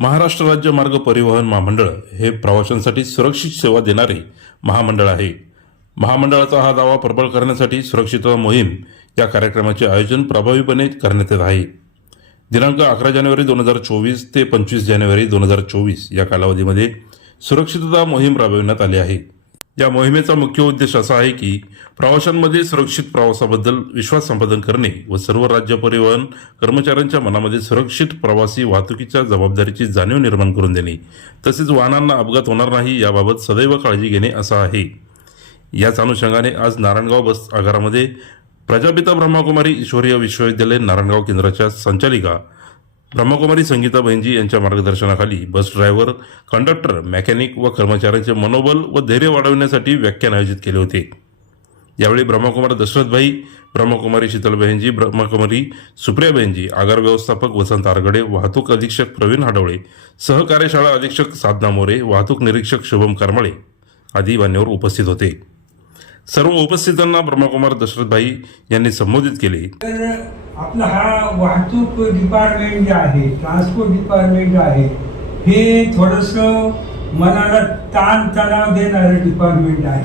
महाराष्ट्र राज्य मार्ग परिवहन महामंडळ हे प्रवाशांसाठी सुरक्षित सेवा देणारे महामंडळ आहे. महामंडळाचा हा दावा प्रबळ करण्यासाठी सुरक्षितता मोहीम या कार्यक्रमाचे आयोजन प्रभावीपणे करण्यात येत आहे. दिनांक अकरा जानेवारी दोन हजार चोवीस ते पंचवीस जानेवारी दोन हजार चोवीस या कालावधीमध्ये सुरक्षितता मोहीम राबविण्यात आली आहे. या मोहिमेचा मुख्य उद्देश असा आहे की प्रवाशांमध्ये सुरक्षित प्रवासाबद्दल विश्वास संपादन करणे व सर्व राज्य परिवहन कर्मचाऱ्यांच्या मनामध्ये सुरक्षित प्रवासी वाहतुकीच्या जबाबदारीची जाणीव निर्माण करून देणे तसेच वाहनांना अपघात होणार नाही याबाबत सदैव काळजी घेणे असं आहे. याच अनुषंगाने आज नारायणगाव बस आगारामध्ये प्रजापिता ब्रह्माकुमारी ईश्वरीय विश्वविद्यालय नारायणगाव केंद्राच्या संचालिका ब्रह्मकुमारी संगीता बहिंजी यांच्या मार्गदर्शनाखाली बस ड्रायव्हर कंडक्टर मेकॅनिक व कर्मचाऱ्यांचे मनोबल व धैर्य वाढवण्यासाठी व्याख्यान आयोजित केले होते. यावेळी ब्रह्मकुमार दशरथभाई ब्रह्मकुमारी शीतल बहिंजी ब्रह्मकुमारी सुप्रिया बहिंजी आगार व्यवस्थापक वसंत आरगडे वाहतूक अधीक्षक प्रवीण हाडवळे सहकार्यशाळा अधीक्षक साधना मोरे वाहतूक निरीक्षक शुभम करमळे आदी मान्यवर उपस्थित होते. सर्व उपस्थितांना ब्रह्मकुमार दशरथभाई यांनी संबोधित केले. तर आपला हा वाहतूक डिपार्टमेंट जे आहे ट्रान्सपोर्ट डिपार्टमेंट जे आहे हे थोडंसं मनाला ताण तणाव देणारं डिपार्टमेंट आहे.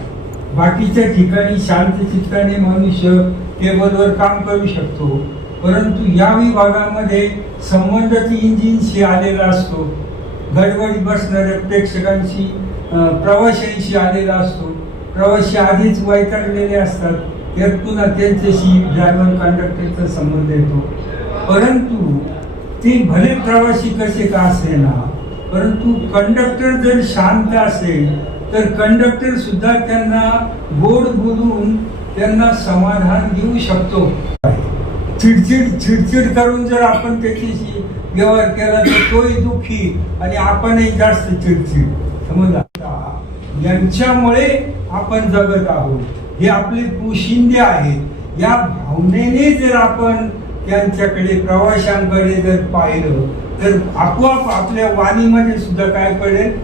बाकीच्या ठिकाणी शांत चित्ताने मनुष्य टेबलवर काम करू शकतो. परंतु या विभागामध्ये संबंधित इंजिनशी आलेला असतो. गडबडी बसणाऱ्या प्रेक्षकांशी प्रवाशांशी आलेला असतो. प्रवासी आधीच वैतागलेले असतात यात पुन्हा त्यांच्याशी ड्रायव्हर कंडक्टरचा संबंध येतो. परंतु ते भले प्रवासी कसे का असे ना परंतु कंडक्टर जर शांत असेल तर कंडक्टर सुद्धा त्यांना गोड बोलून त्यांना समाधान देऊ शकतो. चिडचिड चिडचिड करून जर आपण त्याच्याशी व्यवहार केला तर तोही दुःखी आणि आपणही जास्त चिडचिड. समजा यांच्यामुळे आपण जगत आहोत. हे आपले पोशिंदे आहेत. या भावनेने जर आपण त्यांच्याकडे प्रवाशांकडे जर पाहिलं तर आपोआप आपल्या वाणीमध्ये सुद्धा काय पडेल?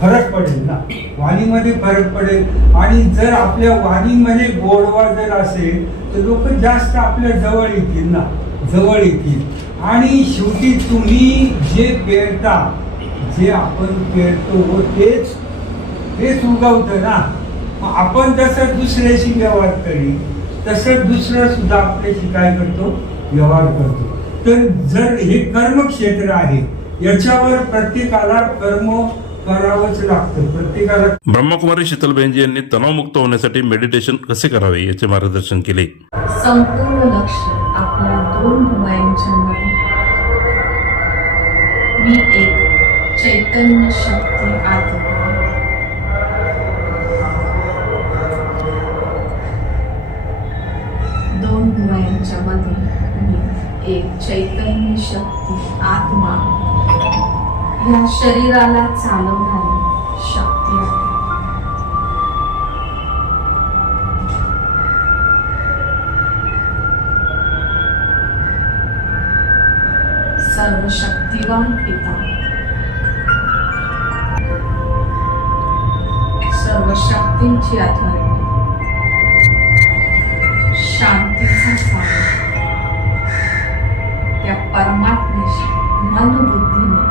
फरक पडेल ना? वाणीमध्ये फरक पडेल. आणि जर आपल्या वाणीमध्ये गोडवा जर असेल तर लोक जास्त आपल्या जवळ येतील ना? जवळ येतील. आणि शेवटी तुम्ही जे पेरता जे आपण पेरतो तेच तेच उगवतं ना? मग आपण जसं दुसऱ्याशी व्यवहार करी तसं दुसरं सुद्धा आपल्याशी काय करतो? व्यवहार करतो. तर जर हे कर्मक्षेत्र आहे याच्यावर प्रत्येकाला कर्म करावंच लागतं. प्रत्येकाला ब्रह्मकुमारी शीतल बहिंजी यांनी तणावमुक्त होण्यासाठी मेडिटेशन कसे करावे याचे मार्गदर्शन केले? संपूर्ण लक्ष आपल्या दोन मध्ये. मी एक चैतन्य शक्ती आत्मा त्याच्यामध्ये एक चैतन्य शक्ती आत्मा ह्या शरीराला चालवणारी शक्ती आहे. सर्वशक्तिवान पिता. सर्व शक्तींची अथॉरिटी त्या परमात्म्याशी मनबुद्धीने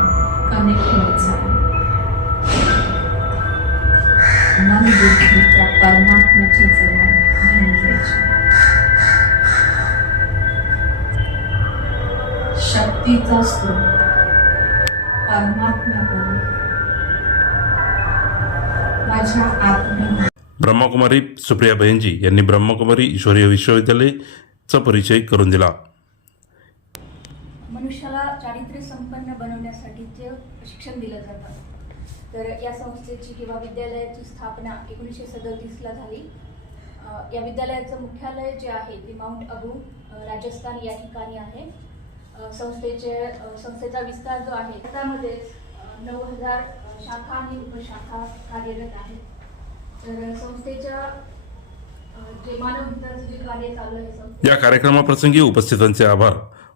कनेक्ट होत झाले मन बुद्धी त्या परमात्म्याच्या जवळ घेऊन जायची. शक्तीचा स्रोत परमात्म्याकडून माझ्या आत्म्याने ब्रह्मकुमारी सुप्रिया बहिणजी यांनी ब्रह्मकुमारी ईश्वरीय विश्वविद्यालयचा परिचय करून दिला. मनुष्याला चारित्र्य संपन्न बनवण्यासाठीचे शिक्षण दिलं जातं. तर या संस्थेची किंवा विद्यालयाची स्थापना एकोणीसशे सदतीसला झाली. या विद्यालयाचं मुख्यालय जे आहे ते माउंट अबू राजस्थान या ठिकाणी आहे. संस्थेचे संस्थेचा विस्तार जो आहे त्यामध्ये नऊ हजार शाखा आणि उपशाखा कार्यरत आहेत. तर संस्थेच्या जे मानव जे कार्य चालू आहे या कार्यक्रमाप्रसंगी उपस्थितांचे आभार.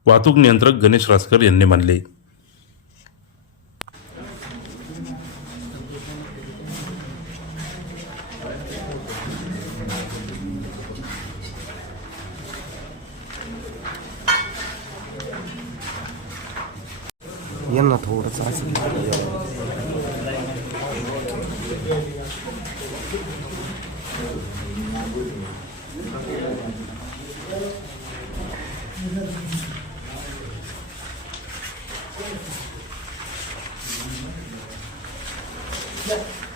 वाहतूक नियंत्रक गणेश रासकर यांनी मानले. यांना थोडंसं असं या.